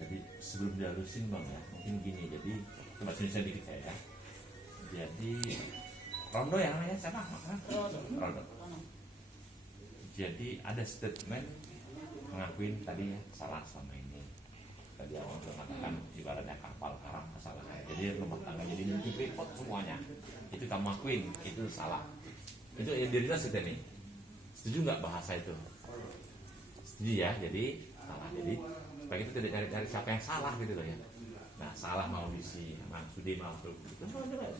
Jadi sebelum dihalusin bang ya, mungkin gini. Jadi coba tulisan dikit saya ya. Jadi Rondo ya namanya siapa? Rondo. Jadi ada statement mengakuin tadi ya salah sama ini. Tadi awal mengatakan ibaratnya kapal karam kesalahan. Jadi rumah tangga jadi nanti repot semuanya. Itu kamu akuin itu salah. Itu yang dirinya sudah nih. Setuju nggak bahasa itu? Setuju ya. Jadi salah. Jadi supaya kita tidak cari-cari siapa yang salah gitu loh ya. Nah salah mau diisi, Mang Sudi mau gitu.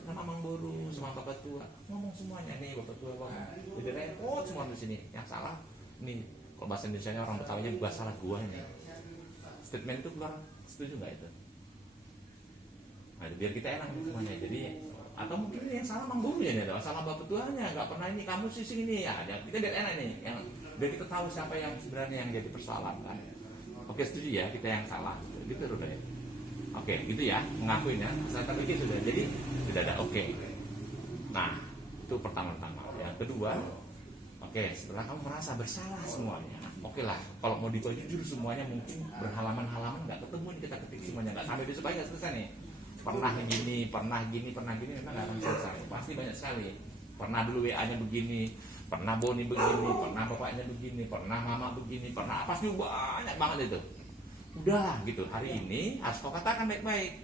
Sama Mang Boru, sama Bapak Tua ngomong semuanya nih Bapak Tua bang. Jadi repot semua di sini. Yang salah nih kalau bahasa Indonesia orang Betawinya gua salah gua ini. Statement itu keluar, setuju nggak itu? Nah biar kita enak semuanya. Jadi atau mungkin yang salah Mang Boru ya nih, salah Bapak Tuanya nggak pernah ini kamu sisi ini ya. Kita biar enak nih, yang biar kita tahu siapa yang sebenarnya yang jadi persoalan kan. Oke setuju ya kita yang salah, gitu udah ya. Oke, gitu ya, mengakuin ya. Saya terpikir sudah, jadi tidak ada oke. Nah, itu pertama-tama. Yang kedua, oke, setelah kamu merasa bersalah semuanya, oke lah. Kalau mau dikau jujur semuanya mungkin berhalaman-halaman nggak ketemu nih kita ketik semuanya nggak sampai besok pagi nggak selesai nih. Pernah gini, memang nggak akan selesai. Pasti banyak sekali. Pernah dulu WA-nya begini, pernah Boni begini, pernah bapaknya begini, pernah mama begini, pernah apa sih banyak banget itu. Udah gitu, hari ini harus kau katakan baik-baik.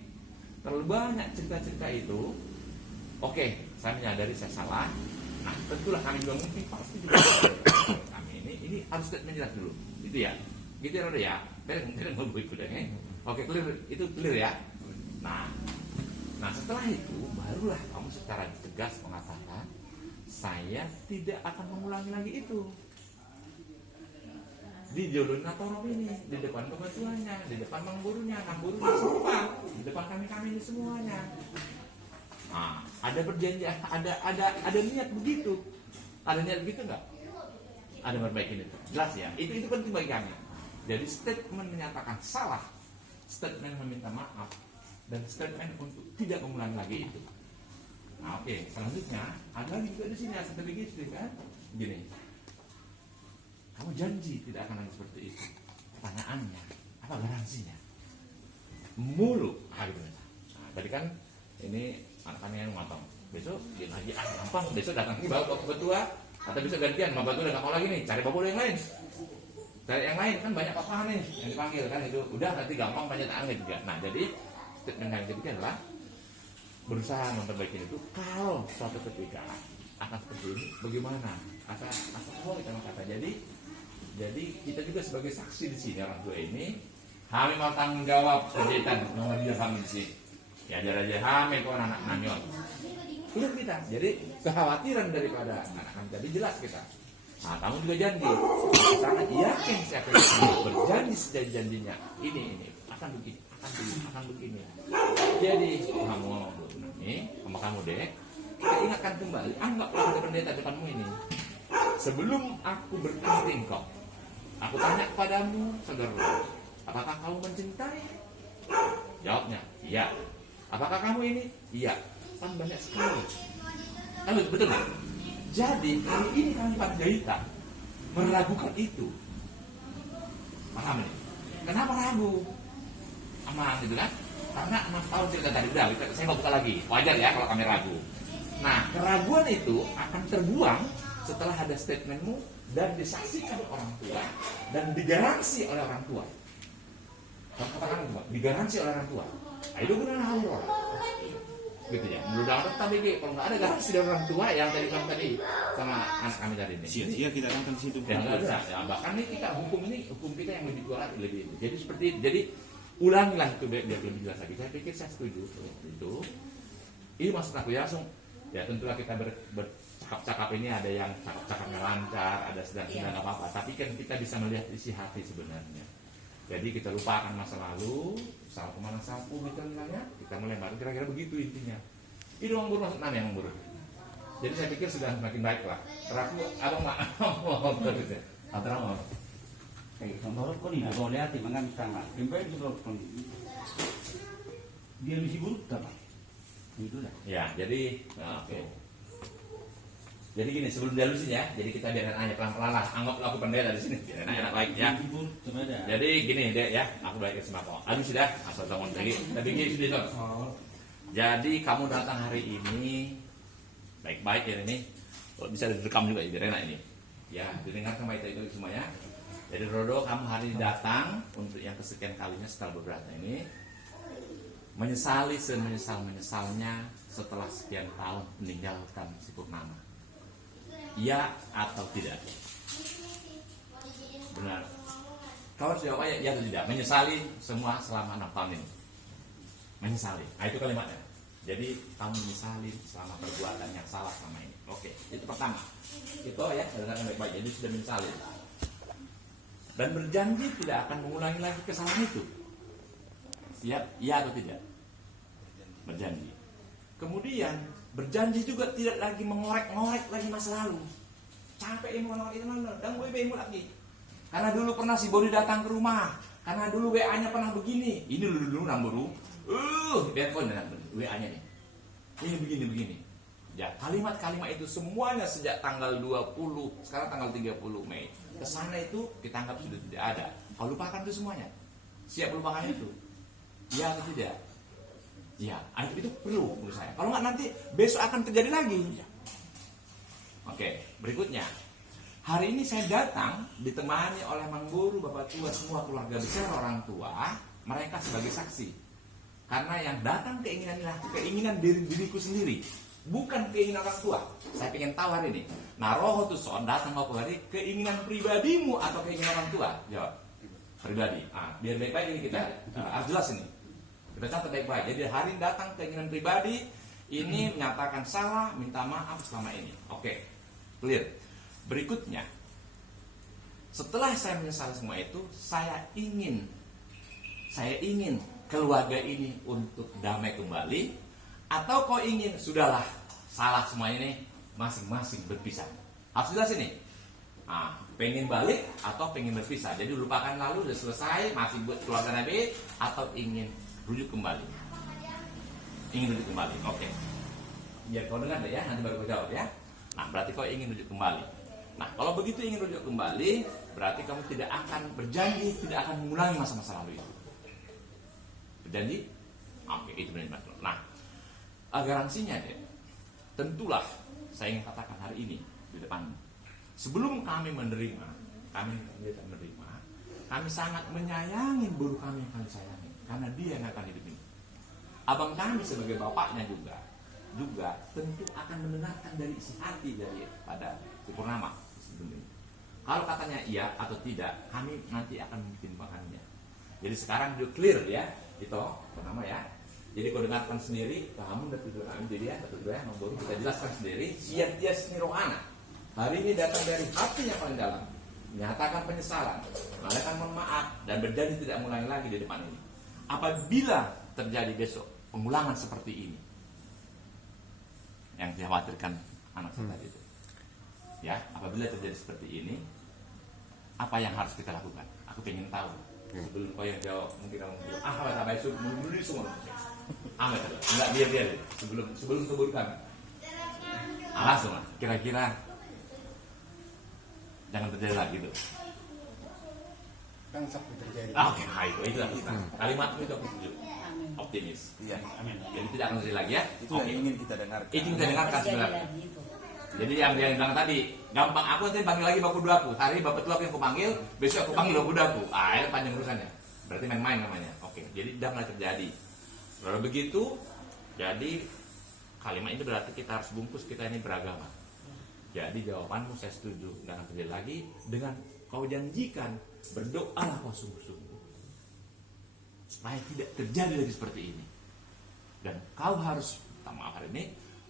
Terlalu banyak cerita-cerita itu. Oke, saya menyadari saya salah. Nah, tentulah kami juga mungkin pasti juga kami ini harus menjelas dulu. Gitu ya. Gitu ya, Rodo ya. Kalian mau ikut ya. Oke, clear, itu clear ya. Nah, setelah itu barulah kamu secara tegas mengatakan saya tidak akan mengulangi lagi itu. Di Jolun Natorop ini, di depan kebetulannya, di depan Mang Borunya semua, di depan kami ini semuanya. Nah, ada perjanjian, ada niat begitu, nggak? Ada perbaikin itu, jelas ya. Itu penting bagi kami. Jadi statement menyatakan salah, statement meminta maaf, dan statement untuk tidak mengulangi lagi itu. Nah, oke, selanjutnya ada lagi juga di sini asal begitu kan, gini. Kamu janji tidak akan lagi seperti itu. Pertanyaannya, apa garansinya? Mulu hari ini. Nah, tadi kan ini anak-anak yang matang. Besok dia lagi gampang. Besok datang lagi bawa bapak tua. Atau besok gantian, bapak tua udah nggak mau lagi nih. Cari bapak yang lain. Cari yang lain kan banyak papa nih yang dipanggil kan itu. Udah nanti gampang banyak tangan juga. Nah jadi statement yang ketiga adalah berusaha memperbaiki itu. Kalau suatu ketika akan seperti ini, bagaimana? Asal kita kata. Jadi kita juga sebagai saksi di sini orang tua ini, kami mau tanggung jawab kegiatan nomor dia kami di sini. Ya ada raja kami kau anak nanyol. Clear kita. Jadi kekhawatiran daripada anak kami tadi jelas kita. Nah kamu juga janji. Sangat yakin saya berjanji sejanji-janjinya. Ini akan begini. Jadi kamu ini sama kamu dek. Kita ingatkan kembali. Anggaplah ada pendeta depanmu ini. Sebelum aku bertanya engkau, aku tanya kepadamu, saudara, apakah kamu mencintai? Jawabnya, iya. Apakah kamu ini? Iya. Kan banyak sekali. Kan betul kan? Jadi kali ini kami Panjaitan meragukan itu. Paham nih? Kenapa ragu? Aman gitu kan? Karena 6 tahun cerita tadi udah, saya nggak buka lagi. Wajar ya kalau kami ragu. Nah, keraguan itu akan terbuang setelah ada statementmu dan disaksikan oleh orang tua dan digaransi oleh orang tua. Katakan digaransi oleh orang tua. Ayo guna haul. Gitu ya. Menurut orang tapi kalau nggak ada garansi dari orang tua yang tadi sama anak kami tadi ini. Sia-sia kita datang ke situ. Ya nggak ada. Ya, bahkan ini hukum kita yang lebih kuat lebih. Jadi seperti itu. Jadi ulangilah itu biar lebih jelas lagi. Saya pikir saya setuju itu. Ini maksud aku ya langsung. Ya tentulah kita bercakap-cakap ini ada yang cakap-cakapnya lancar, ada sedang apa-apa. Tapi kan kita bisa melihat isi hati sebenarnya. Jadi kita lupakan masa lalu, salah kemana sapu gitu misalnya, kita melempar. Kira-kira begitu intinya. Ini Mang Boru masuk yang Mang Boru. Jadi saya pikir sudah semakin baik lah. Teraku abang nggak mau terus ya. Antara mau. Kayak Mang Boru kok nih, kalau lihat mangan sama. Kembali juga dia misi buruk apa? Itu lah. Ya, jadi oke. Jadi gini, sebelum dihalusin ya, jadi kita biar nanya pelan-pelan lah. Anggap aku pendeta di sini, biar enak baik ya. Jadi gini deh ya, aku balikin sembako. Halus sudah, asal bangun lagi. Tapi gini sudah. Jadi kamu datang hari ini baik-baik ya ini. Kalau bisa direkam juga ya, biar enak ini. Ya, didengarkan baik itu semuanya. Jadi Rodo, kamu hari ini datang untuk yang kesekian kalinya setelah beberapa ini menyesali semenyesal-menyesalnya setelah sekian tahun meninggalkan si Purnama. Iya atau tidak? Benar. Kau harus jawab ya atau tidak. Menyesali semua selama 6 tahun ini. Menyesali. Nah itu kalimatnya. Jadi kamu menyesali selama perbuatan yang salah sama ini. Oke, itu pertama. Itu ya, dengarkan baik-baik. Jadi sudah menyesali. Dan berjanji tidak akan mengulangi lagi kesalahan itu. Siap? Iya atau tidak? Berjanji. Kemudian berjanji juga tidak lagi mengorek-ngorek lagi masa lalu. Capek ini mengorek itu dan WB lagi. Karena dulu pernah si Boni datang ke rumah. Karena dulu WA-nya pernah begini. Ini dulu Namburu. Lihat kau WA-nya nih. Ini begini. Ya, kalimat-kalimat itu semuanya sejak tanggal 20, sekarang tanggal 30 Mei. Kesana itu kita anggap sudah tidak ada. Kau lupakan itu semuanya. Siap lupakan itu? Iya atau tidak? Ya, itu perlu menurut saya. Kalau nggak nanti besok akan terjadi lagi. Ya. Oke, berikutnya. Hari ini saya datang ditemani oleh Mang Guru, Bapak Tua, semua keluarga besar orang tua, mereka sebagai saksi. Karena yang datang keinginan inilah keinginan diriku sendiri, bukan keinginan orang tua. Saya ingin tahu hari ini. Nah, Roho Tuson datang ke hari keinginan pribadimu atau keinginan orang tua? Jawab. Pribadi. Biar baik-baik ini kita harus jelas ini. Kita catat baik-baik. Jadi hari datang keinginan pribadi ini menyatakan salah, minta maaf selama ini. Oke, clear. Berikutnya, setelah saya menyesal semua itu, saya ingin keluarga ini untuk damai kembali, atau kau ingin sudahlah salah semua ini masing-masing berpisah. Harus jelas ini. Pengen balik atau pengen berpisah. Jadi lupakan lalu sudah selesai, masih buat keluarga Nabi, atau ingin rujuk kembali. Ingin rujuk kembali. Oke. Biar kau dengar deh ya, nanti baru kau jawab ya. Nah, berarti kau ingin rujuk kembali. Nah, kalau begitu ingin rujuk kembali, berarti kamu tidak akan berjanji, tidak akan mengulangi masa-masa lalu itu. Berjanji? Oke, itu benar. Nah, garansinya deh. Tentulah saya ingin katakan hari ini di depan. Sebelum kami menerima, kami sangat menyayangi guru kami yang kami sayangi. Karena dia yang akan hidup ini. Abang kami sebagai bapaknya juga tentu akan mendengarkan dari isi hati daripada si Purnama. Kalau katanya iya atau tidak, kami nanti akan mempertimbangkannya. Jadi sekarang sudah clear ya, itu Purnama ya. Jadi kau dengarkan sendiri, kamu dan tujuan kami jadi ya, satu dua yang baru kita jelaskan sendiri. Dia seni rohana. Hari ini datang dari hatinya paling dalam, menyatakan penyesalan, mengatakan mohon maaf dan berjanji tidak mengulangi lagi di depan ini. Apabila terjadi besok pengulangan seperti ini, yang dikhawatirkan anak saya tadi itu, ya, apabila terjadi seperti ini, apa yang harus kita lakukan? Aku ingin tahu. Sebelum kau yang jawab, mungkin kamu bilang, apa itu dulu semua. Enggak biar sebelum sebutkan. Langsung lah, kira-kira jangan terjadi lagi itu. Kan sampai terjadi. Oke, itu aku senang. Kalimat itu aku setuju. Optimis. Iya, amin. Jadi tidak akan terjadi lagi ya. Itu yang ingin kita dengarkan. Itu kita dengarkan sebenarnya. Jadi yang dia bilang tadi, gampang aku nanti panggil lagi bapak duaku. Hari bapak tua yang aku panggil, besok aku panggil bapak duaku. Itu panjang urusannya. Berarti main-main namanya. Oke, jadi tidak mulai terjadi. Kalau begitu, jadi kalimat itu berarti kita harus bungkus kita ini beragama. Jadi jawabanmu saya setuju, tidak akan terjadi lagi dengan kau janjikan berdoalah kau sungguh-sungguh supaya tidak terjadi lagi seperti ini. Dan kau harus, minta maaf hari ini,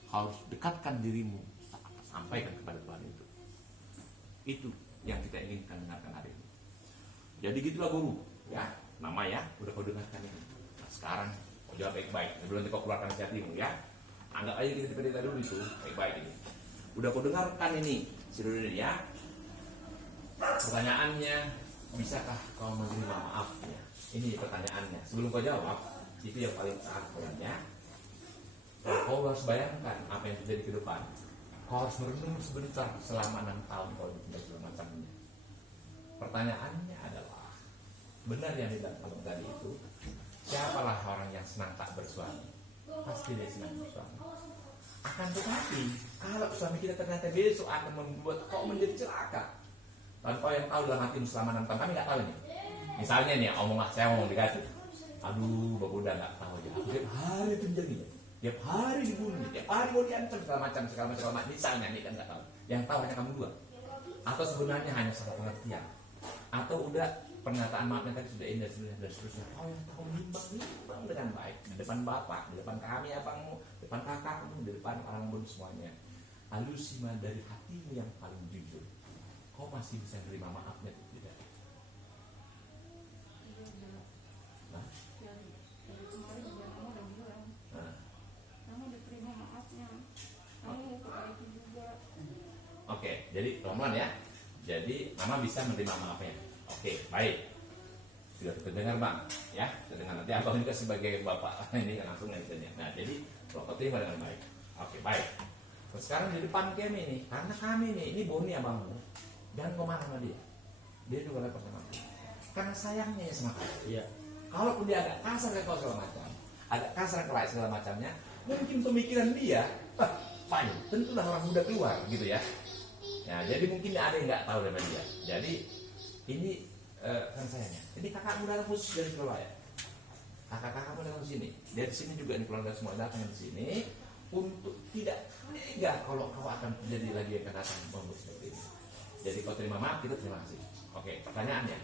kau harus dekatkan dirimu, sampaikan kepada Tuhan itu. Itu yang kita inginkan dengarkan hari ini. Jadi gitulah guru, ya, nama ya, udah kau dengarkan ini. Nah, sekarang kau jawab baik-baik, sebelum nanti kau keluarkan isi hatimu, ya. Anggap aja kita cerita dulu itu, baik-baik ini. Udah kau dengarkan ini, ini ya. Pertanyaannya, bisakah kau menerima maafnya? Ini pertanyaannya. Sebelum kau jawab, itu yang paling terakhir poinnya. Kau harus bayangkan apa yang terjadi ke depan. Kau harus merenung sebentar selama 6 tahun kau ditinggal segala macamnya. Pertanyaannya adalah, benar yang dibilang tadi itu, siapalah orang yang senang tak bersuami? Pasti dia senang bersuami. Akan tetapi, kalau suami kita ternyata besok akan membuat kau menjadi celaka, dan kau yang tahu dalam hatimu selama 6 tahun, kami nggak tahu nih. Misalnya nih, saya ngomong negatif. Aduh, Bapak udah nggak tahu ya. Tiap hari terjadi, tiap hari dibunuh, tiap hari mau diancam segala macam. Misalnya nih kan nggak tahu. Yang tahu hanya kamu dua. Atau sebenarnya hanya salah pengertian. Atau udah pernyataan maafnya tadi sudah indah dan seterusnya. Kau yang tahu nimbang dengan baik di depan bapak, di depan kami abangmu, di depan kakakmu, di depan orang pun semuanya. Alusima dari hatimu yang paling jujur. Kau masih bisa terima maafnya atau tidak? Oke, jadi pelan-pelan ya. Jadi mama bisa menerima maafnya. Oke, baik. Sudah terdengar bang, ya. Terdengar nanti abang juga sebagai bapak ini kan langsung nanya. Nah, jadi bapak terima dengan baik. Oke, baik. Terus sekarang di depan kami nih, karena kami nih, ini Boni abangmu, dan kau marah sama dia. Dia juga lapor sama aku. Karena sayangnya ya sama kau. Iya. Kalaupun dia agak kasar kayak kau segala macam, agak kasar kayak segala macamnya, mungkin pemikiran dia, fine, tentulah orang muda keluar gitu ya. Ya, jadi mungkin ada yang nggak tahu dari dia. Jadi ini kan sayangnya. Ini kakakmu datang khusus dari Surabaya. Kakak-kakakmu datang di sini. Dari sini juga ini keluarga semua datang di sini untuk tidak tega kalau kau akan terjadi lagi yang datang membuat seperti ini. Jadi kau terima maaf, kita terima kasih. Oke, pertanyaannya,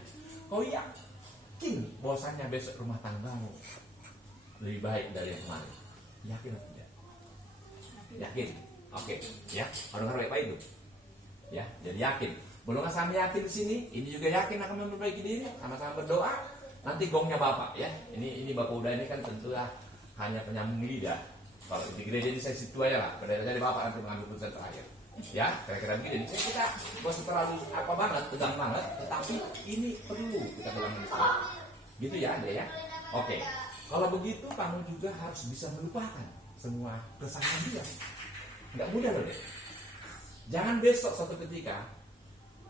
kau yakin bahwasannya besok rumah tanggamu lebih baik dari yang kemarin? Yakin atau tidak? Yakin. Oke, ya. Kau dengar baik-baik itu. Ya, jadi yakin. Belum sama yakin di sini, ini juga yakin akan memperbaiki diri, sama-sama berdoa. Nanti gongnya bapak, ya. Ini bapak udah ini kan tentulah hanya penyambung lidah. Kalau di gereja ini saya situ aja lah. Pada jadi bapak nanti mengambil keputusan terakhir. Ya, kira-kira begini. Jadi kita bos terlalu apa banget, tegang banget, tetapi ini perlu kita bilang gitu ya, dia ya. Oke. Kalau begitu kamu juga harus bisa melupakan semua kesalahan dia. Nggak mudah loh deh. Jangan besok suatu ketika,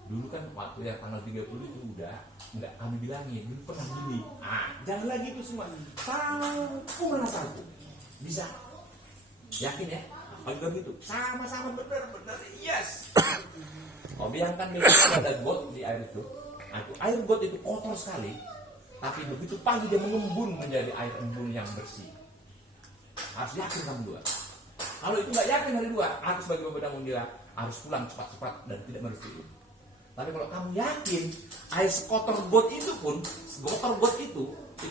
dulu kan waktu yang tanggal 30 itu udah nggak kami bilangin, dulu pernah gini. Jangan lagi itu semua. Aku mana satu bisa yakin ya? Kalau gitu sama-sama benar-benar yes. Kau bayangkan ada got di air itu. Air got itu kotor sekali, tapi begitu pagi dia mengembun menjadi air embun yang bersih. Harus yakin kamu dua. Kalau itu nggak yakin hari dua, aku sebagai bapak namun dia harus pulang cepat-cepat dan tidak merestui. Tapi kalau kamu yakin air sekotor got itu pun, sekotor got itu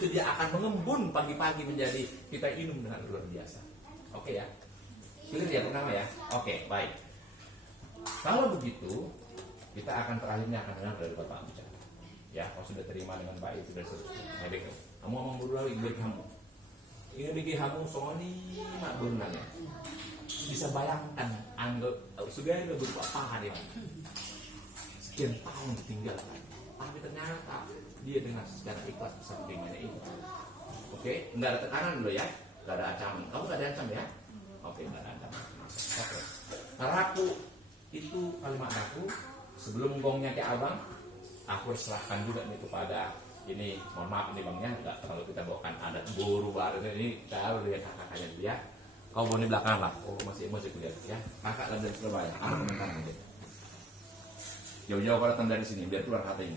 dia akan mengembun pagi-pagi menjadi kita minum dengan luar biasa. Oke ya, clear ya pertama ya. Oke, baik. Kalau begitu kita akan terakhirnya akan dengar dari bapak bicara. Ya, kau sudah terima dengan baik sudah selesai. Baik, kamu ngomong dulu lagi bagi kamu. Ini bagi kamu soalnya mak berenangnya. Bisa bayangkan anggap sudah ada berupa paha dia sekian tahun ditinggalkan, tapi ternyata dia dengan secara ikhlas bisa bagaimana itu. Oke, nggak ada tekanan dulu ya, nggak ada ancaman. Kamu nggak ada ancam ya? Oke, nggak ada ancaman. Oke. Raku itu kalimat aku sebelum gongnya ke abang, aku serahkan juga nih kepada ini. Mohon maaf ini bangnya, nggak terlalu kita bawakan adat guru baru ini. Kita harus lihat kakaknya dia. Kau mau di belakang lah, oh masih emosi kulihat ya. Kakak datang dari Surabaya, anak komentar aja. Jauh-jauh kau datang dari sini, biar keluar hati ini.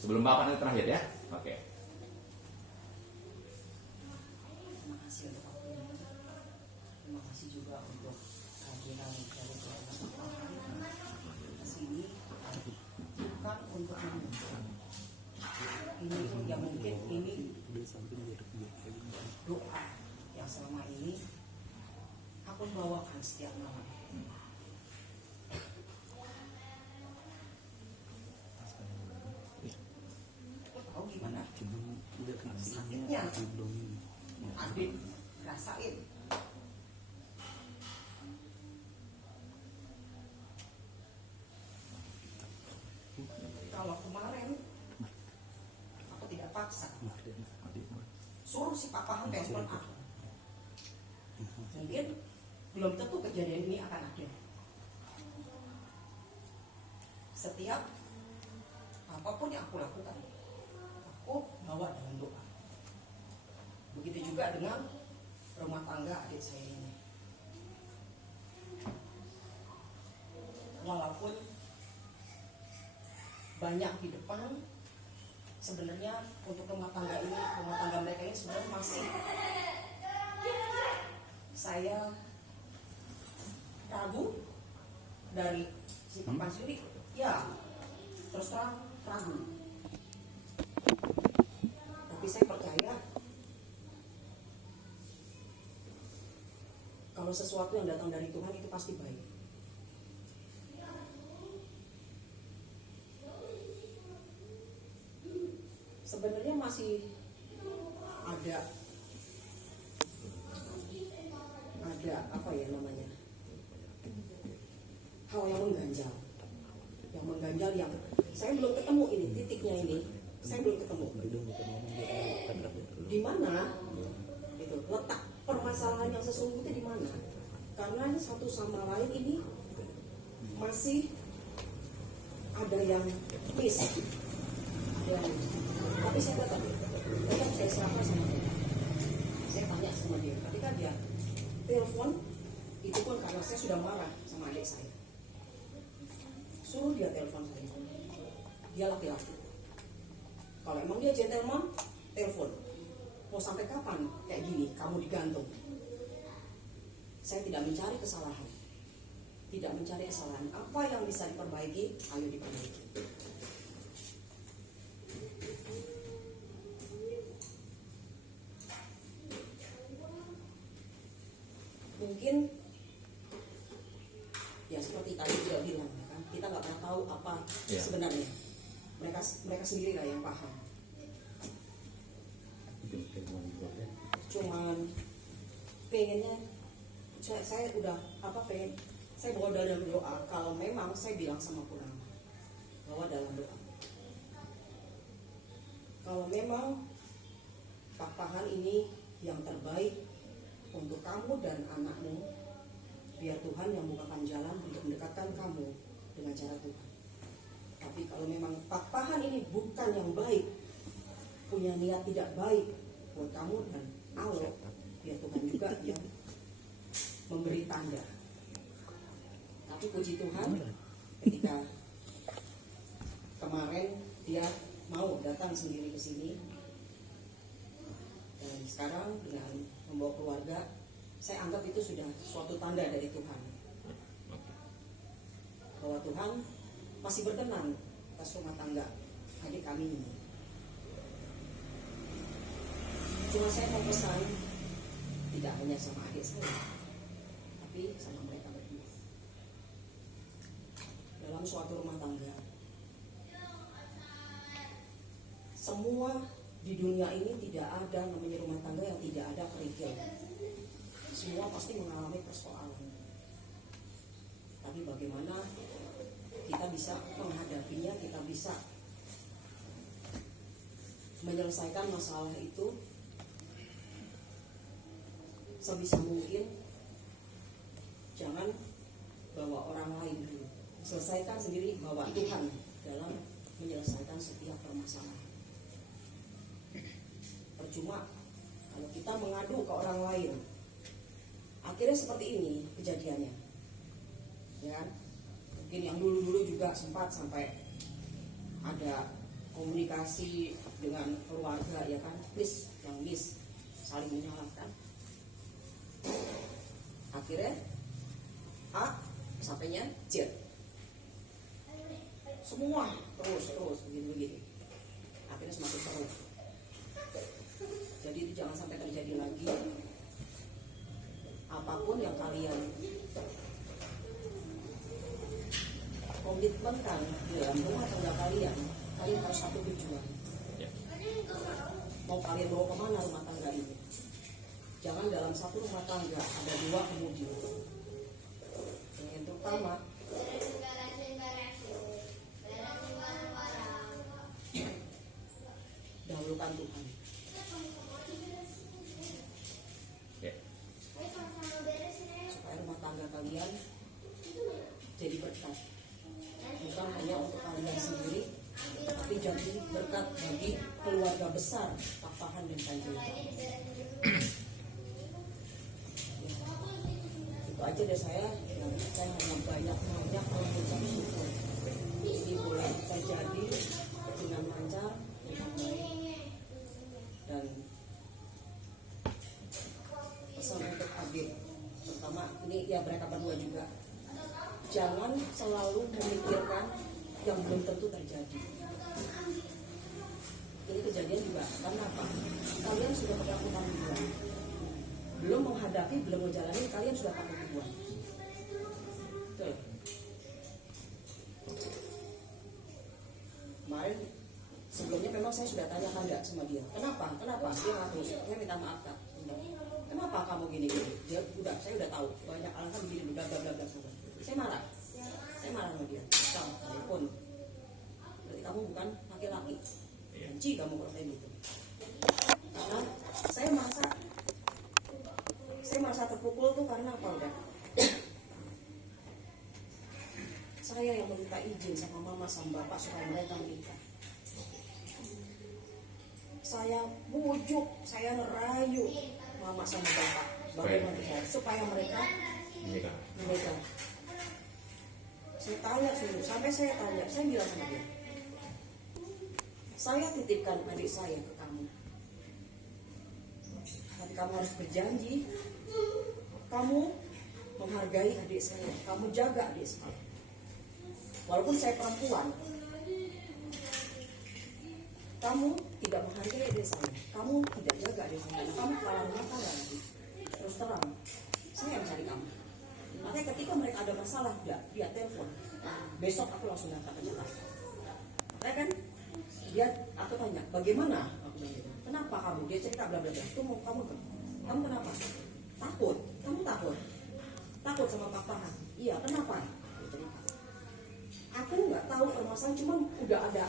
Sebelum bapak nanti terakhir ya, oke. Terima kasih untuk waktunya. Terima kasih juga untuk kehadiran dari keluarga bapak di sini. Bukan untuk menuntut. Ini yang mungkin ini doa yang selama ini aku bawakan setiap malam. Tahu gimana? Sakitnya, Adit rasain. Kalau kemarin aku tidak paksa, suruh si papa telepon aku. Mungkin belum tentu kejadian ini akan ada. Setiap apapun yang aku lakukan, aku bawa dengan doa. Begitu juga dengan rumah tangga adik saya ini. Walaupun banyak di depan, sebenarnya untuk rumah tangga mereka ini sebenarnya masih saya ragu dari si Papan sendiri. Ya, terus terang ragu. Tapi saya percaya kalau sesuatu yang datang dari Tuhan itu pasti baik. Sebenarnya masih ada apa ya namanya, hal yang mengganjal yang saya belum ketemu ini titiknya ini, saya belum ketemu di mana itu letak permasalahan yang sesungguhnya di mana, karena satu sama lain ini masih ada yang miss, tapi saya tetap saya serahkan sama dia. Saya tanya sama dia, ketika dia telepon, itu pun karena saya sudah marah sama adik saya. Suruh dia telepon saya. Dia laki-laki. Kalau emang dia gentleman, telepon. Mau sampai kapan kayak gini kamu digantung? Saya tidak mencari kesalahan. Tidak mencari kesalahan. Apa yang bisa diperbaiki, ayo diperbaiki. Mungkin ya seperti tadi dia bilang, kan kita nggak pernah tahu apa sebenarnya. Mereka sendiri lah yang paham. Cuman pengennya saya udah pengen saya bawa dalam doa. Kalau memang saya bilang sama Purnama, bawa dalam doa. Kalau memang papahan ini yang terbaik untuk kamu dan anakmu, biar Tuhan yang bukakan jalan untuk mendekatkan kamu dengan cara Tuhan. Tapi kalau memang papahan ini bukan yang baik, punya niat tidak baik buat kamu dan Allah, biar Tuhan juga yang memberi tanda. Tapi puji Tuhan, ketika kemarin dia mau datang sendiri ke sini, dan sekarang dengan membawa keluarga, saya anggap itu sudah suatu tanda dari Tuhan bahwa Tuhan masih berkenan atas rumah tangga adik kami ini. Cuma saya mau pesan, tidak hanya sama adik saya, tapi sama mereka berdua. Dalam suatu rumah tangga, semua di dunia ini tidak ada namanya rumah tangga yang tidak ada kerikil. Semua pasti mengalami persoalan. Tapi bagaimana kita bisa menghadapinya, kita bisa menyelesaikan masalah itu sebisa mungkin. Jangan bawa orang lain dulu, selesaikan sendiri, bawa Tuhan dalam menyelesaikan setiap permasalahan. Percuma kalau kita mengadu ke orang lain, akhirnya seperti ini kejadiannya, ya kan? Mungkin yang dulu juga sempat sampai ada komunikasi dengan keluarga, ya kan, yang saling menyalahkan. Akhirnya A sampainya Z, semua terus begini. Akhirnya semakin seru. Jadi itu jangan sampai terjadi lagi. Apapun yang kalian komitmenkan dalam rumah tangga kalian harus satu tujuan. Mau kalian bawa kemana rumah tangga ini? Jangan dalam satu rumah tangga ada dua kemudi. Yang terutama, dahulukan Tuhan. Supaya rumah jadi berkat bagi keluarga besar Pak Pahan dan Panjaitan. Itu aja deh saya hanya banyak mengucap syukur. Ini boleh terjadi dengan lancar, dengan baik, dan pesan untuk adik, terutama ini ya mereka berdua juga, jangan selalu memikirkan yang belum tentu terjadi. Ini kejadian juga karena apa? Kalian sudah melakukan duluan, belum menghadapi, belum menjalani, kalian sudah takut duluan. Betul. Kemarin sebelumnya memang saya sudah tanyakan enggak sama dia, kenapa dia ngaku, saya minta maaf Kak, kenapa kamu gini, dia saya udah tahu banyak alasan begini, bla bla bla bla. Saya marah sama dia, kamu telepon, berarti kamu bukan laki-laki, benci kamu kalau kayak gitu. Karena saya merasa terpukul tuh karena apa udah? Saya yang meminta izin sama mama sama bapak supaya mereka menikah. Saya bujuk, saya ngerayu mama sama bapak bagaimana supaya mereka menikah. Saya tanya dulu, sampai saya bilang sama dia, saya titipkan adik saya ke kamu, tapi kamu harus berjanji, kamu menghargai adik saya, kamu jaga adik saya. Walaupun saya perempuan, kamu tidak menghargai adik saya, kamu tidak jaga adik saya, kamu kalah mata lagi. Terus terang, saya yang cari kamu. Makanya ketika mereka ada masalah, dia telepon. Besok aku langsung datang ke Jakarta. Makanya kan, aku tanya, bagaimana? Aku bilang gitu. Kenapa kamu? Dia cerita bla bla bla. Kamu kenapa? Takut. Kamu takut? Takut sama papahan? Iya, kenapa? Aku nggak tahu permasalahan, cuma udah ada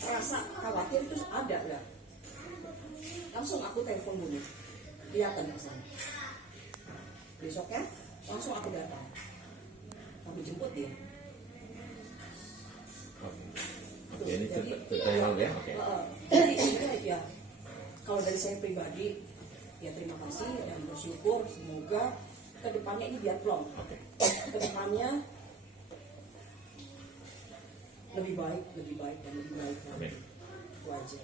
rasa khawatir itu ada nggak? Langsung aku telepon dulu, kelihatan ke sana. Besoknya langsung aku datang, kami jemput dia. Oke, ini tutorial ya. Oke. Ya, kalau dari saya pribadi, ya terima kasih dan bersyukur. Semoga kedepannya ini biar plong. Oke. Kedepannya lebih baik dan lebih baik. Amin. Itu aja.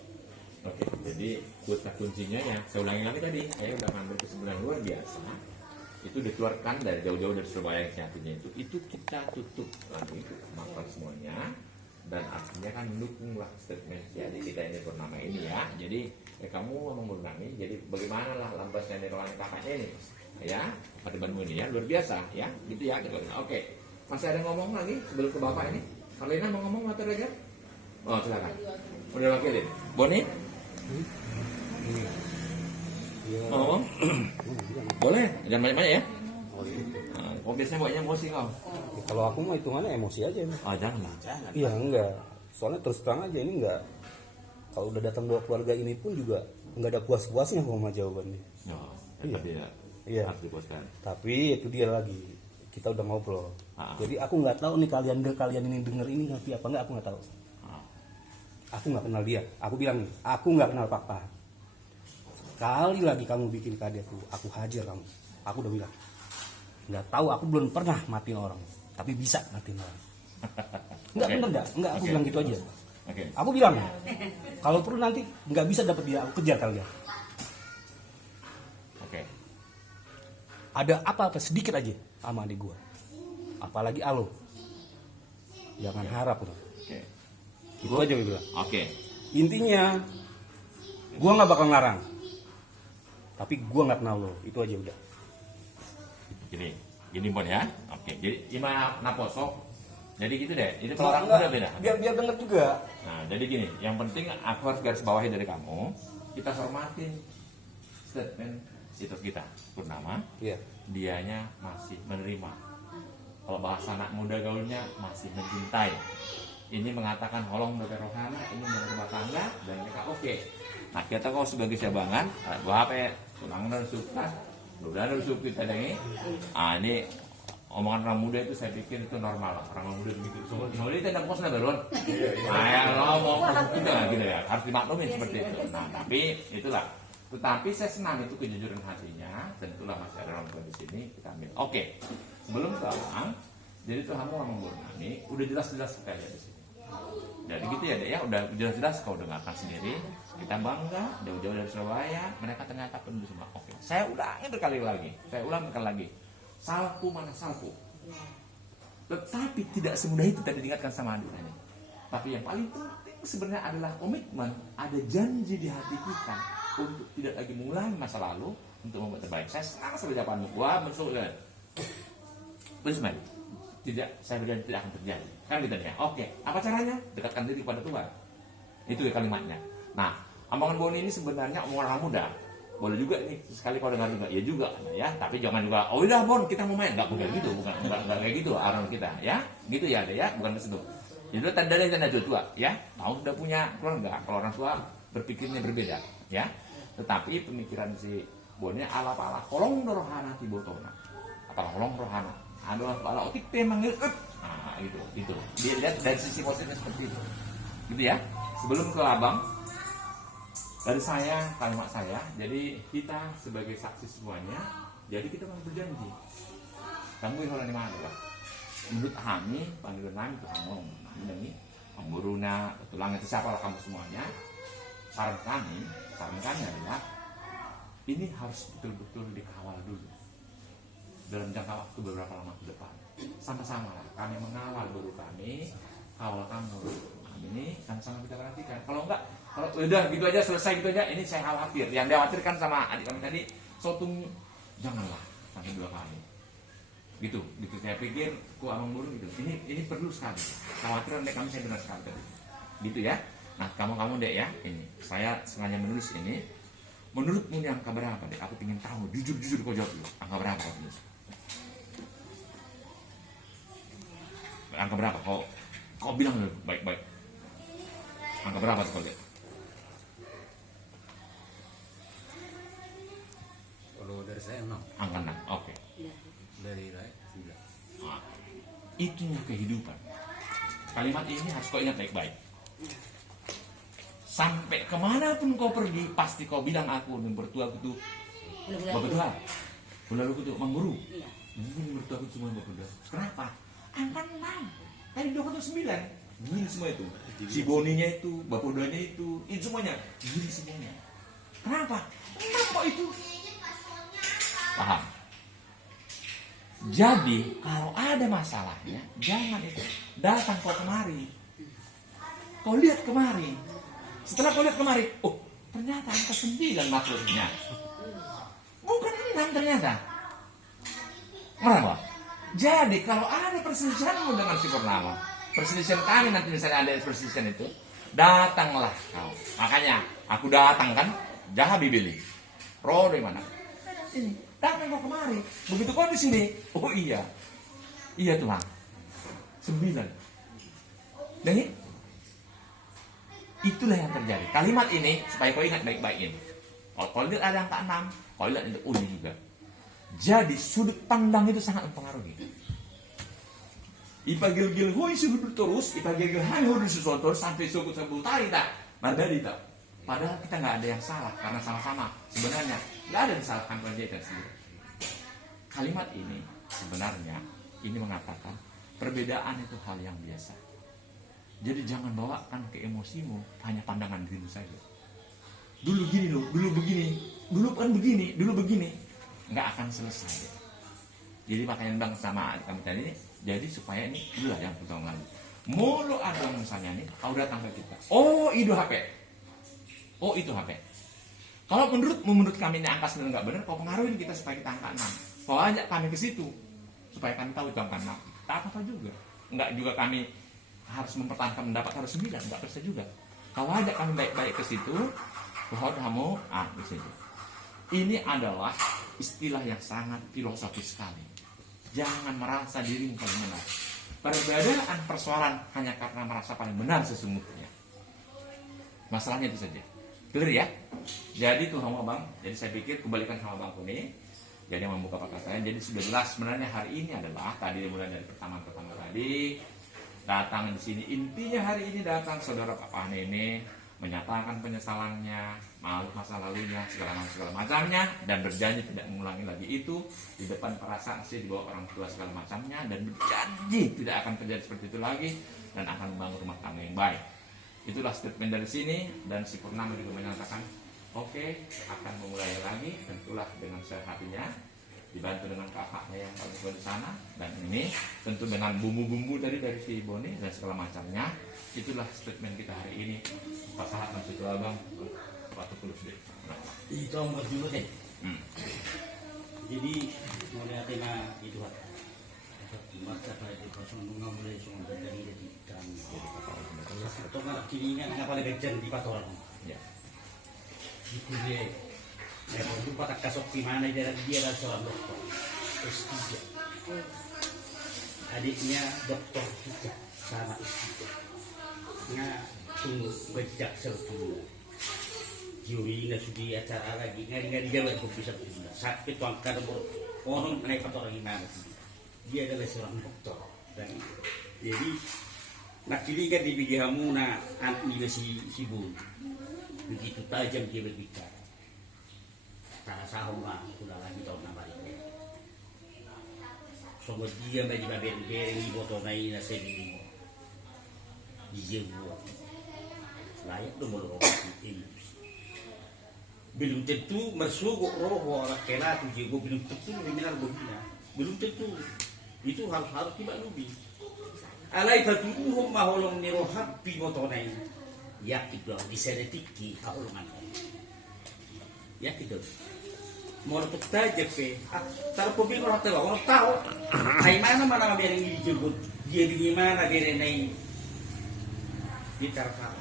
Oke, jadi kata kuncinya ya, saya ulangi lagi tadi, saya udah ngambil kesimpulan luar biasa. Itu dikeluarkan dari jauh-jauh dari Surabaya yang satunya itu kita tutup lagi makan semuanya, dan artinya kan mendukunglah statement jadi kita ini Purnama ini ya. Jadi kamu ngomong Purnami, jadi bagaimana lah lambasnya nirwana kakaknya ini ya, padabanmu ini ya, luar biasa ya, gitu ya. Oke, masih ada ngomong lagi sebelum ke bapak ini? Karlina mau ngomong atau aja? Oh silakan. Udah wakilin. Boni? Mau ngomong? Boleh, jangan banyak-banyak ya. Kok biasanya banyak emosi kau? Ya, kalau aku mah hitungannya emosi aja. Oh jangan lah. Iya enggak. Soalnya terus terang aja ini enggak. Kalau udah datang dua keluarga ini pun juga enggak ada puas-puasnya sama jawabannya. Oh, Iya. Iya. Harus dipuaskan. Tapi itu dia lagi. Kita udah ngobrol. Jadi aku nggak tahu nih kalian ini denger ini ngerti apa enggak, aku nggak tahu. Aku nggak kenal dia. Aku bilang nih, aku nggak kenal Papa. Sekali lagi kamu bikin kade aku hajar kamu. Aku udah bilang. Nggak tahu, aku belum pernah matiin orang, tapi bisa matiin orang. Enggak bener enggak aku bilang gitu aja. Aku bilang, kalau perlu nanti nggak bisa dapet dia, aku kejar kalian. Ada apa-apa sedikit aja sama adik gua, apalagi Alo, jangan harap loh. Itu aja gue bilang. Intinya, gua nggak bakal ngarang, tapi gua nggak kenal lo, itu aja udah. Gini Bon ya. Jadi gimana naposok? Jadi gitu deh. Ini kalau orang udah beda. Biar denger juga. Nah, jadi gini, yang penting aku harus garis bawahi dari kamu, kita hormatin statement itu kita Purnama. Iya. Dianya masih menerima. Kalau bahasa anak muda gaulnya masih mencintai. Ini mengatakan holong berperohana, ini berumah tangga, dan mereka oke. Nah, kita kau sebagai sabangan, bahwa tunangan dan suka, udah ada suka kita ini. Ini Omongan orang muda itu saya pikir itu normal lah. Orang muda begitu. Soalnya itu tidak puas baron. Nah, ngomong itu nggak gitu ya. Harus dimaklumin seperti itu. Nah, tapi itulah. Tetapi saya senang itu kejujuran hatinya. Tentulah masih ada orang tua di sini. Kita ambil. Oke. Sebelum pulang, jadi tuh kamu ngomong Nani, udah jelas-jelas sekali di sini. Jadi gitu ya, Dek ya. Udah jelas-jelas kau dengarkan sendiri. Kita bangga, jauh-jauh dari Surabaya. Mereka ternyata penuh semua. Oke. Saya ulangi berkali lagi. Salku mana salku. Tetapi tidak semudah itu tadi diingatkan sama adik tadi. Tapi yang paling penting sebenarnya adalah komitmen. Ada janji di hati kita untuk tidak lagi mengulangi masa lalu, untuk membuat terbaik. Saya senang sekali jawabanmu. Wah, bersyukur. Bersama. Tidak, saya berjanji tidak akan terjadi. Kan gitu ya. Oke, apa caranya? Dekatkan diri kepada Tuhan. Itu ya kalimatnya. Nah, omongan Boni ini sebenarnya omongan orang muda. Boleh juga nih sekali kau dengar juga, ya juga ya, tapi jangan juga oh udah Bon kita mau main, nggak gitu, bukan kayak gitu orang kita ya, gitu ya ada ya, bukan ke situ. Jadi tanda tua ya, tahu udah punya keluarga, kalau orang tua berpikirnya berbeda ya, tetapi pemikiran si Bonnya ala kolong rohana tibotona, apa kolong rohana, adalah ala otik temang nah itu dia lihat dari sisi positifnya seperti itu, gitu ya. Sebelum ke Labang. Dari saya, kalimat saya, jadi kita sebagai saksi semuanya, jadi kita harus berjanji. Kamu yang orang di mana lah? Menurut kami, panggilan kami itu kamu, ini, pemburuna, tulang itu siapa lah kamu semuanya. Saran kami adalah ini harus betul-betul dikawal dulu dalam jangka waktu beberapa lama ke depan. Sama-sama lah, kami mengawal guru kami, kawal kamu. Ini sama-sama kita perhatikan. Kalau enggak, kalau udah gitu aja selesai gitu aja, ini saya khawatir. Yang dikhawatirkan sama adik kami tadi, sotung janganlah sampai 2 kali. Gitu saya pikir ku amang burung gitu. Ini perlu sekali. Khawatiran dek kami saya benar sekali tadi. Gitu ya. Nah kamu dek ya, ini saya sengaja menulis ini. Menurutmu ini angka berapa dek? Aku ingin tahu. Jujur kau jawab dulu. Angka berapa kau tulis? Angka berapa? Kau bilang dulu baik-baik. Angka berapa tuh kalian? Kalau dari saya 6. Angka 6, oke. Dari Rai 9. Nah, itu kehidupan. Kalimat ini harus kau ingat baik-baik. Sampai kemanapun kau pergi, pasti kau bilang aku bertua itu bertua. Lalu itu mengguru. Mungkin bertua itu semua bertua. Kenapa? Angka 6. Tadi 29. Gini semua itu. Si Boninya itu, Bapodanya itu semuanya. Gini semuanya. Kenapa? Kenapa itu? Paham? Jadi, kalau ada masalahnya, jangan itu. Datang kau kemari. Kau lihat kemari. Setelah kau lihat kemari, oh, ternyata angka 9 maksudnya. Bukan 6 ternyata. Kenapa? Jadi, kalau ada perselisihanmu dengan si Purnama, perselisihan kami nanti misalnya ada perselisihan itu, datanglah kau. Makanya aku datang kan, jangan dibeli. Roh dari mana? Ini, datang kau kemari. Begitu kau di sini, oh iya Tuhan. 9. Dan itulah yang terjadi. Kalimat ini supaya kau ingat baik-baik ini. Kalau lihat ada angka 6, kau lihat itu ini juga. Jadi sudut pandang itu sangat mempengaruhi. Ipagil-gil hui sudah terus, ipagil-gil hai hui sudah sampai suku sebut tari tak, madari tak. Padahal kita nggak ada yang salah karena sama-sama sebenarnya nggak ada yang disalahkan penjahitan sendiri. Kalimat ini sebenarnya ini mengatakan perbedaan itu hal yang biasa. Jadi jangan bawakan ke emosimu hanya pandangan dirimu saja. Dulu gini loh, dulu begini, dulu kan begini, dulu begini, nggak akan selesai. Jadi makanya bang sama kami tadi ini. Jadi supaya ini itulah yang pertama lagi. Mulu ada misalnya nih, kau datang ke kita. Oh itu HP. Oh itu HP. Kalau menurut kami ini angka 9 nggak benar, kau pengaruhin kita supaya kita angka 6. Kau ajak kami ke situ supaya kami tahu itu angka 6. Tak apa juga. Enggak juga kami harus mempertahankan pendapat harus 9, enggak bisa juga. Kau ajak kami baik-baik ke situ, bahwa kamu di situ. Ini adalah istilah yang sangat filosofis sekali. Jangan merasa dirimu paling benar. Perbedaan persoalan hanya karena merasa paling benar sesungguhnya. Masalahnya itu saja. Clear ya? Jadi tuh sama bang. Jadi saya pikir kembalikan sama bang ini. Jadi membuka perkataan. Jadi sudah jelas sebenarnya hari ini adalah tadi mulai dari pertama tadi datang di sini. Intinya hari ini datang saudara Papa Nene menyatakan penyesalannya, malu masa lalunya, segala macamnya, dan berjanji tidak mengulangi lagi itu di depan para saksi, di bawah orang tua segala macamnya, dan berjanji tidak akan terjadi seperti itu lagi dan akan membangun rumah tangga yang baik. Itulah statement dari sini, dan si Purnama juga menyatakan oke, akan memulai lagi, tentulah dengan sehat hatinya, dibantu dengan kakaknya yang paling tua di sana, dan ini tentu dengan bumbu-bumbu dari si Boni dan segala macamnya. Itulah statement kita hari ini. Pasahat masih tua bang, waktu kulus deh. Itu nomor dulu deh. Jadi mulai tema itu kan. Masa pada itu kosong mulai semua dari kami. Atau nggak kini nggak pada bejan di patoran. Ya. Itu dia. Ya, itu patah kasok di mana dia adalah seorang dokter S3. Adiknya dokter juga sama S3. Nah, tunggu bejak sebetulnya. Juri nggak sudi acara lagi, nggak dijawab kok bisa begitu. Sakit tuang kadang orang naik orang gimana sih? Dia adalah seorang dokter. Dan jadi nak ciliga di biji hamu na anti si bun. Begitu tajam dia berbicara. Karena sahum lah, sudah lagi tahun 6 hari. Semua dia bagi babel-babel di botol naik nasi ini. Dia buat layak dong kalau ini. Belum tentu mersuguk roh orang kela tu je, belum tentu kriminal begini. Belum tentu. Itu harus dimaklumi. Alai batuhum maholong niro happy botol naik. Ya kita bisa detiki haolongan. Ya kita. Mau peta aja pe, taruh pembeli orang tahu, hai mana biar ini dijemput, dia di mana biar ini bicara kau,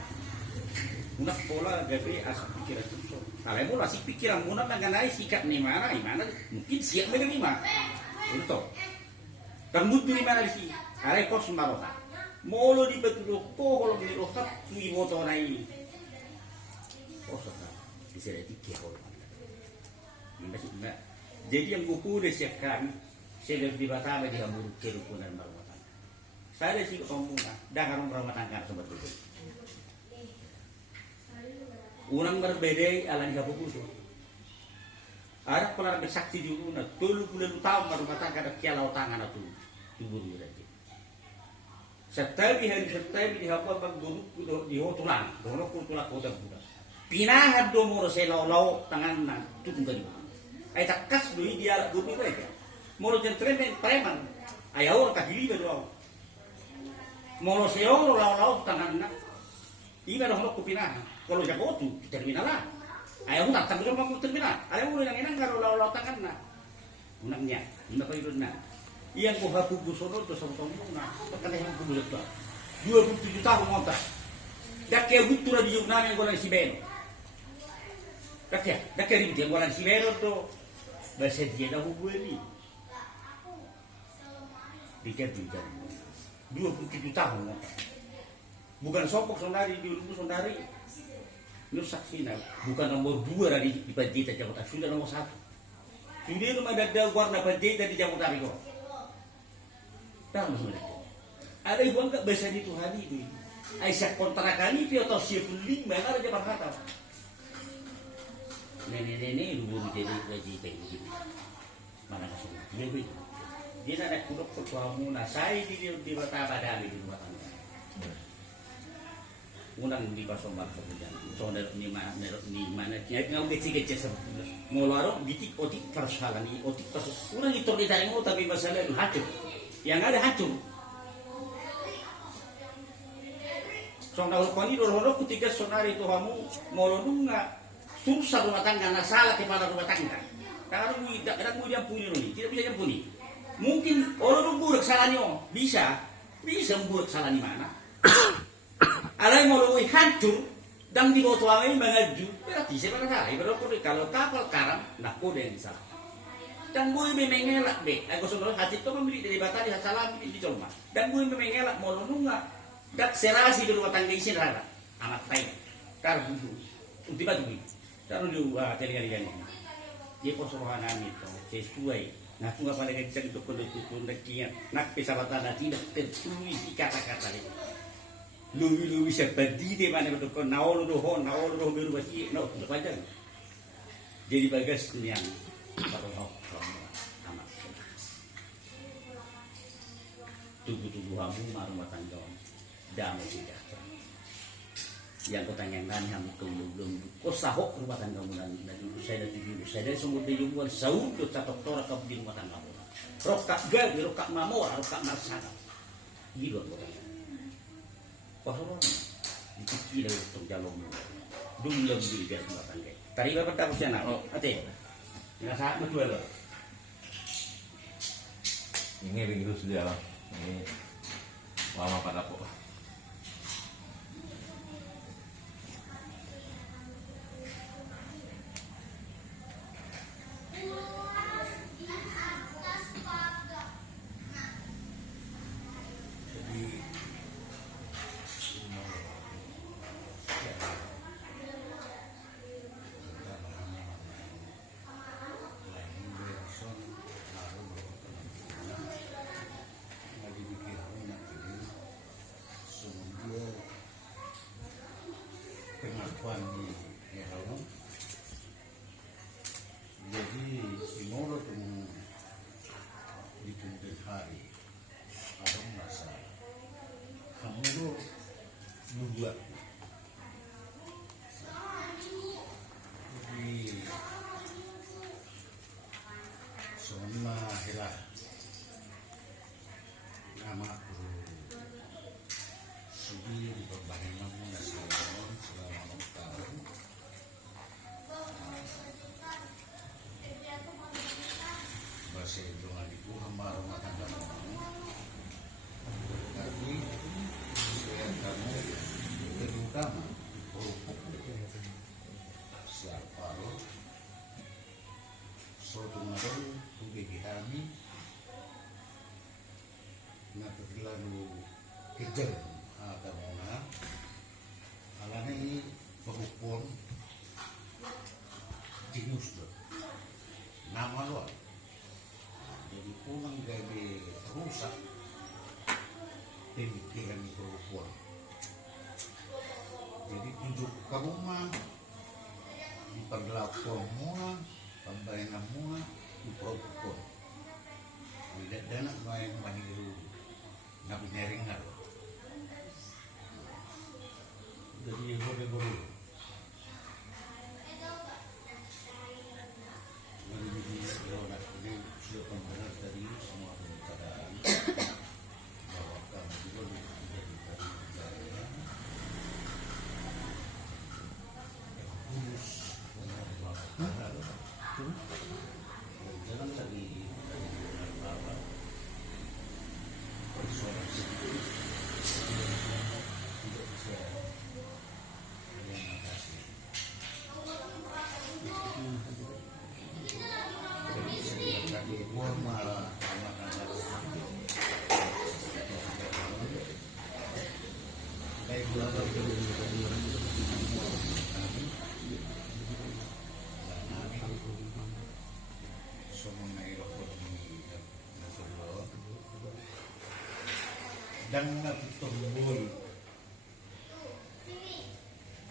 unak pola gape asal pikiran itu, kalau mau asik pikiran unak mengenai sikap ni mana, mungkin siap menerima, untuk, dan butuh di mana sih, ada kos sembarang, mau lo di betul kalau di rohak, ni motor naik, oh sudah, bisa detik ya jadi yang kuku udah siap kami, saya dari Batam di Hamburg kerukunan rumah tangga. Saya sih pemuda, dan rumah tangga seperti itu. Unang berbeda ala di Hamburg itu. Ada pelar bersaksi dulu, na 30 tahun rumah tangga ada kialau tangan atau tubur lagi. Setiap di Hamburg bang di hotulan, dorong kutulah kota budak. Pinahan domoro saya lau tangan na tutung tadi. Ay takas doi dia dumi mereka. Moro gentleman preman. Ayaw ka dili ba. Moro seo law tangan na. Iba no ko pina. Kalau jago tu terminal lah. Ayaw tak tambah mo terminal. Ayaw mo nang inang kalau law tangan na. Unangnya, ina pa yun na. Iyang ko hapu gusono to sa tong na. Pagkatay mo ko bulat. 27 tahun monta. Dakya gutura di yung namin ko lang si Ben. Dakya rin dia walang si Ben to. Bahasa dia dah hubungi ni. Diganti. 27 tahun. Bukan sopok saudari, di rumah saudari. Ini saksi nak. Bukan nomor 2 dari di Panjaitan Jakarta. Sudah nomor 1. Sudah rumah ada warna Panjaitan di Jakarta Riko. Tahu sudah. Ada ibu enggak bahasa itu hari ini. Aisyah kontrakan itu atau siapa 5 ada jalan kata. Nenek-nenek dulu jadi gaji tinggi. Mana kasih? Dia ada kudok ketuamu, nah saya di Batam ada di rumah tangga. Unang di Pasombar kemudian, soalnya ni mana? Nyari ngau kecil sebetulnya. Mau larang bitik otik persoalan ini, otik persoalan. Unang itu ditanya mau tapi masalah itu hancur. Yang ada hancur. Soalnya kalau ini dorong ketika sonari itu kamu mau lodung nggak? Susah rumah tangga, nah salah kepada rumah tangga. Kalau dia punya ini, tidak bisa diampuni. Mungkin orang membuat kesalahannya, bisa membuat kesalahan di mana? Ada yang mau hancur dan di bawah ini mengaju, berarti saya salah. Berarti kalau kapal karam, nah kode yang salah. Dan gue mengelak be, aku sebenarnya hati itu membeli dari batal di salah di rumah. Dan gue mengelak mau nunggak, dak serasi di rumah tangga isi rara, amat baik, karbu, tiba-tiba. Taruh juga telinga-telinga. Dia posorohanan itu sesuai. Nah, aku nggak pada kencang itu penduduk nekian. Nak pesawatan tidak tertulis di kata-kata itu. Lu bisa berdiri mana betul kau naol biru basi, naol tu aja. Jadi bagas yang baru amat. Tubuh kamu rumah tangga damai sejahtera. Yang kau tanyakan yang belum kau sahok rumah tangga dan saya dari sumber di jumlah saud tu catok tora kau di rumah tangga mu. Rokak gabi, rokak mamora, rokak marsana. Gitu kau tanya. Pasaran dipikir untuk jalur dulu lebih biar rumah tangga. Tadi bapak tak usah nak. Ate, yang saat betul lah. Ini begitu sudah lah. Ini lama pada kok. Pengakuan di Herau. Jadi menurut di kemudian hari ada merasa kamu tuh membuat jadi semua hilang nama aku sudah di berbagai nama nasional selama 6 tahun. Bahasa Indonesia itu hamba rumah tangga tapi saya kamu terutama siapa lo suatu malam tuh kami nak terlalu kejar atau mana alane ini berhubung jenis lo nama lo jadi kurang dari rusak pemikiran berhubung jadi tunjuk kamu mah diperlakukan muna pembayaran muna di berhubung tidak dana yang maniru nabi nering naro jadi boleh ini sudah pembenar dari semua pembicaraan bahwa kamu juga menjadi pembicaraan khusus jangan tadi apa persoalan tidak bisa mengatasi. Tadi gua malah baik belajar dan natutumbul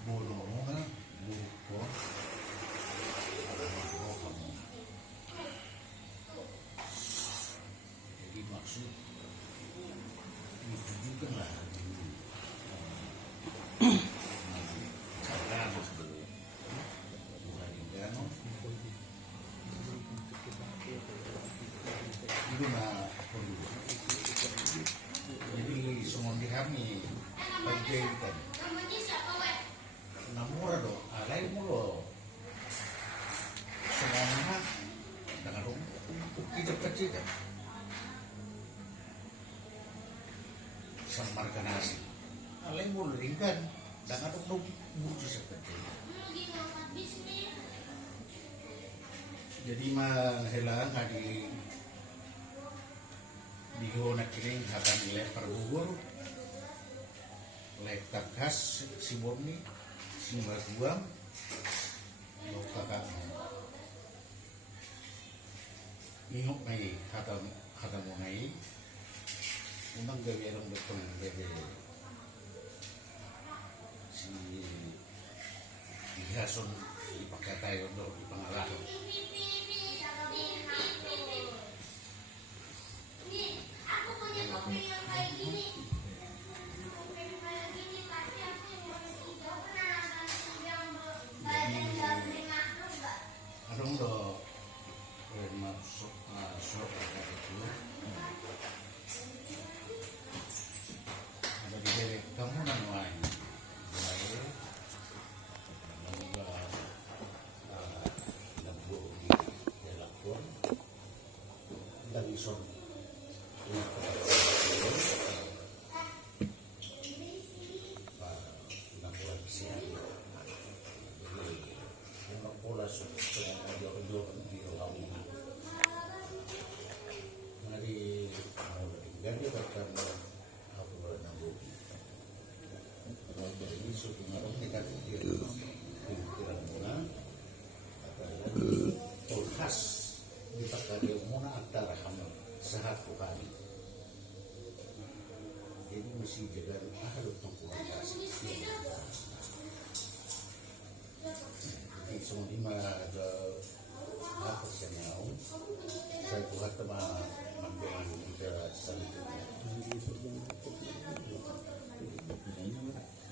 bulungan buko kamu jadi maksud ditujukanlah cara itu mah perlu jadi semua kami penjelikan namun ada alai mulu semuanya dengan kita kecil kan sama makan nasi alai mulu ringkan dan ada bukti seperti jadi mah helang hadi digona kiring akan nilai perbugur lekak khas si Borni si Mbak Buang lo kakak ingok nai kata mo nai unang gabi alam betong gabi si ihason ipakai tayo do ipangalaho anong do masuk itu ada di daerah kamu namai lampu di lapor dari son khas di pagkali muna at tarahaman sa hatukan. Jadi mesti jaga harus tungkuan kasih. Jadi semua lima ada apa senyaw. Saya buat teman mantuan kita selanjutnya.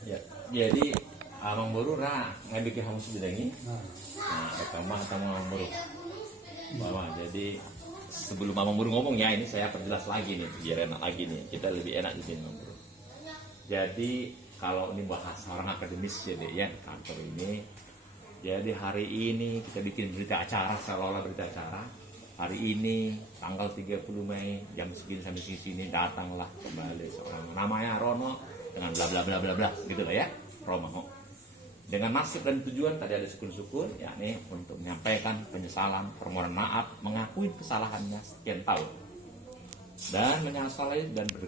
Ya, jadi Amang Boru ra nggak bikin kamu sebenarnya. Nah, rekaman kamu Amang Boru. Bahwa jadi sebelum Amang Boru ngomong ya ini saya perjelas lagi nih biar enak lagi nih kita lebih enak di sini Amang Boru. Jadi kalau ini bahasa orang akademis jadi ya kantor ini. Jadi hari ini kita bikin berita acara seolah-olah berita acara. Hari ini tanggal 30 Mei jam segini sampai sini datanglah kembali seorang namanya Rono dengan bla bla bla bla bla gitu lah ya Romo. Dengan maksud dan tujuan tadi ada syukur-syukur yakni untuk menyampaikan penyesalan, permohonan maaf, mengakui kesalahannya sekian tahun dan menyesali dan